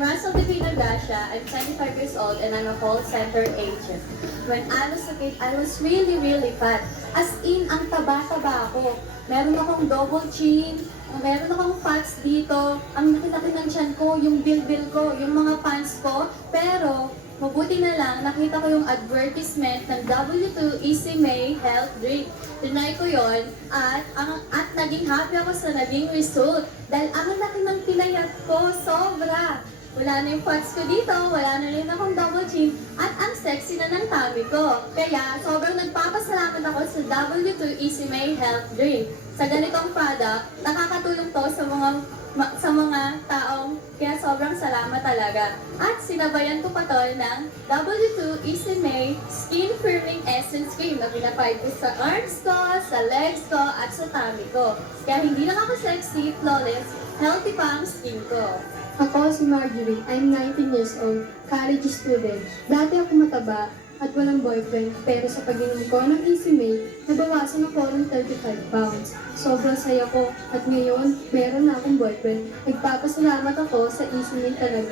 Russell Divina Gracia. I'm 25 years old and I'm a call center agent. When I was a kid, I was really, really fat. As in, ang taba-taba ako. Meron akong double chin, meron akong fats dito. Ang laki-laki ng tiyan ko, yung bilbil ko, yung mga pants ko. Pero, mabuti na lang, nakita ko yung advertisement ng W2 Easy May Health Drink. Tinry ko yon at naging happy ako sa naging result. Dahil ang laki ng pinayat ko, sobra. Wala na yung fats ko dito, wala na rin akong double chin, at ang sexy na ng tummy ko. Kaya, sobrang nagpapasalamat ako sa W2 Easy May Health Drink. Sa ganitong product, nakakatulong to sa mga taong, kaya sobrang salamat talaga. At sinabayan ko pa to ng W2 Easy May Skin Firming Essence Cream na pinapay ko sa arms ko, sa legs ko, at sa tummy ko. Kaya hindi lang ako sexy, flawless, healthy pa ang skin ko. Ako si Marjorie, I'm 19 years old, college student. Dati ako mataba at walang boyfriend, pero sa pag-inom ko ng Easy May, nabawasan ako ng 35 pounds. Sobrang saya ko at ngayon, meron na akong boyfriend. Nagpapasalamat ako sa Easy May talaga.